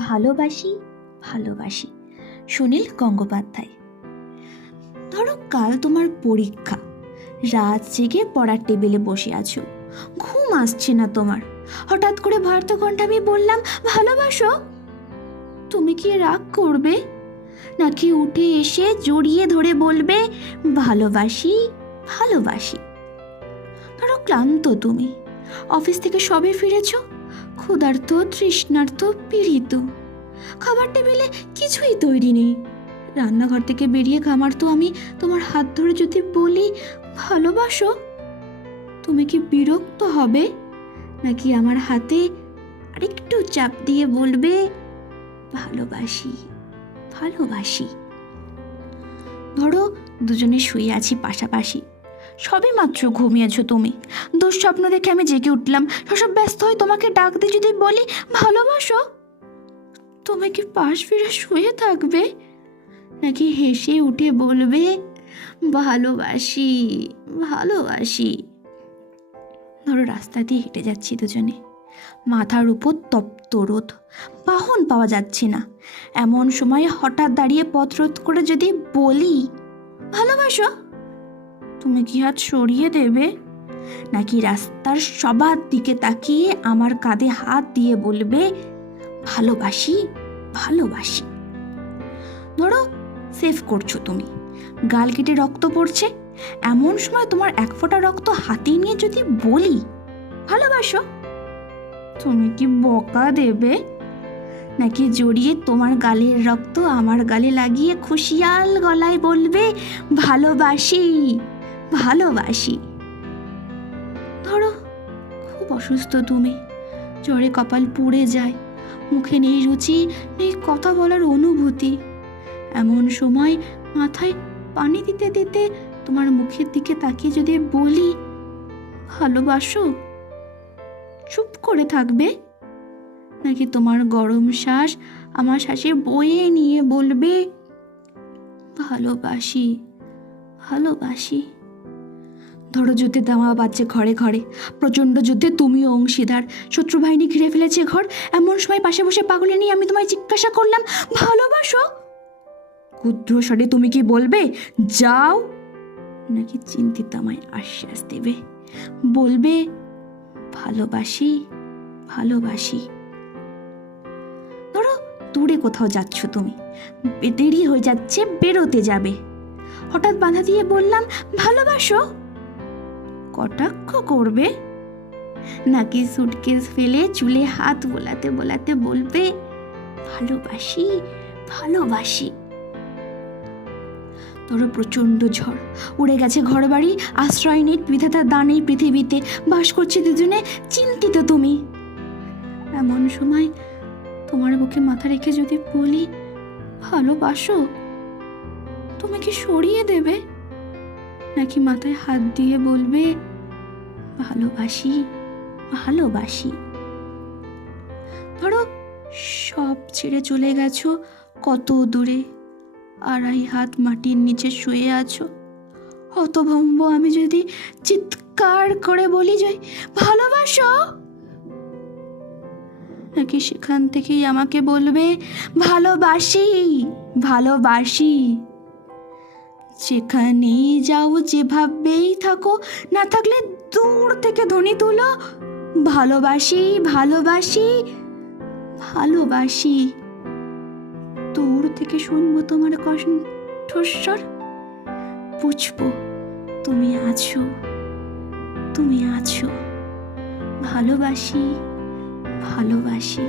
ভালোবাসি ভালোবাসি। সুনীল গঙ্গোপাধ্যায়। ধরো কাল তোমার পরীক্ষা, রাত জেগে পড়ার টেবিলে বসে আছো, ঘুম আসছে না তোমার। হঠাৎ করে ভার্তকণ্ঠে আমি বললাম ভালোবাসো। তুমি কি রাগ করবে, নাকি উঠে এসে জড়িয়ে ধরে বলবে ভালোবাসি ভালোবাসি? ধরো ক্লান্ত তুমি, অফিস থেকে সবে ফিরেছো, ক্ষুধার্ত তৃষ্ণার্ত পীড়িত, খাবার টেবিলে কিছুই তৈরি নেই। রান্নাঘর থেকে বেরিয়ে খামার তো আমি তোমার হাত ধরে যদি বলি ভালোবাসো, তুমি কি বিরক্ত হবে, নাকি আমার হাতে আরেকটু চাপ দিয়ে বলবে ভালোবাসি ভালোবাসি? ধরো দুজনে শুয়ে আছি পাশাপাশি, সবে মাত্র ঘুমিয়েছো তুমি, দুঃস্বপ্ন দেখে আমি জেগে উঠলাম, সব ব্যস্ত হয়ে তোমাকে ডাক দিয়ে যদি বলি ভালোবাসো, তুমি কি পাশ ফিরে শুয়ে থাকবে, নাকি হেসে উঠে বলবে ভালোবাসি ভালোবাসি? ধরো রাস্তা দিয়ে হেঁটে যাচ্ছি দুজনে, মাথার উপর তপ্ত রোদ, বাহন পাওয়া যাচ্ছে না। এমন সময় হঠাৎ দাঁড়িয়ে পথ রোধ করে যদি বলি ভালোবাসো, তুমি কি হাত সরিয়ে দেবে, নাকি রাস্তার সবার দিকে তাকিয়ে আমার কাঁধে হাত দিয়ে বলবে ভালোবাসি ভালোবাসি? ধরো সেভ করছো তুমি, গাল কেটে রক্ত পড়ছে, এমন সময় তোমার এক ফোঁটা রক্ত হাতে নিয়ে যদি বলি ভালোবাসো, তুমি কি বকা দেবে, নাকি জড়িয়ে তোমার গালের রক্ত আমার গালে লাগিয়ে খুশিয়াল গলায় বলবে ভালোবাসি ভালোবাসি? ধরো খুব অসুস্থ তুমি, জ্বরে কপাল পুড়ে যায়, মুখে নেই রুচি, নেই কথা বলার অনুভূতি। এমন সময় মাথায় পানি দিতে দিতে তোমার মুখের দিকে তাকিয়ে যদি বলি ভালোবাসো, চুপ করে থাকবে, নাকি তোমার গরম শ্বাস আমার শ্বাসে বয়ে নিয়ে বলবে ভালোবাসি ভালোবাসি? ধরো যুদ্ধে দামা বাজছে ঘরে ঘরে, প্রচণ্ড যুদ্ধে তুমিও অংশীদার, শত্রুবাহিনী ঘিরে ফেলেছে ঘর। এমন সময় পাশে বসে পাগলে নিয়ে আমি তোমায় জিজ্ঞাসা করলাম ভালোবাসো, ক্ষুদ্র স্বরে তুমি কি বলবে যাও, নাকি চিন্তিত আমায় আশ্বাস দেবে, বলবে ভালোবাসি ভালোবাসি? ধরো দূরে কোথাও যাচ্ছ তুমি, দেরি হয়ে যাচ্ছে, বেরোতে যাবে, হঠাৎ বাধা দিয়ে বললাম ভালোবাসো, কটাক্ষ করবে, নাকি সুটকেস ফেলে চুলে হাত বোলাতে বোলাতে বলবে ভালোবাসি ভালোবাসি? ধরো প্রচণ্ড ঝড়, উড়ে গেছে ঘর বাড়ি, আশ্রয় নেই বিধাতার দান এই পৃথিবীতে, বাস করছে দুজনে, চিন্তিত তুমি। এমন সময় তোমার বুকে মাথা রেখে যদি বলি ভালোবাসো, তুমি কি সরিয়ে দেবে, নাকি মাথায় হাত দিয়ে বলবে ভালোবাসি ভালোবাসি? ধরো সব ছেড়ে চলে গেছো কত দূরে, আড়াই হাত মাটির নিচে শুয়ে আছো, হতভম্ব আমি যদি চিৎকার করে বলি যে ভালোবাসো, নাকি সেখান থেকেই আমাকে বলবে ভালোবাসি ভালোবাসি? যেখানেই যাও, যেভাবেই থাকো, না থাকলে দূর থেকে ধ্বনি তুলো ভালোবাসি ভালোবাসি ভালোবাসি। দূর থেকে শুনবো তোমার কণ্ঠস্বর, বুঝবো তুমি আছো তুমি আছো। ভালোবাসি ভালোবাসি।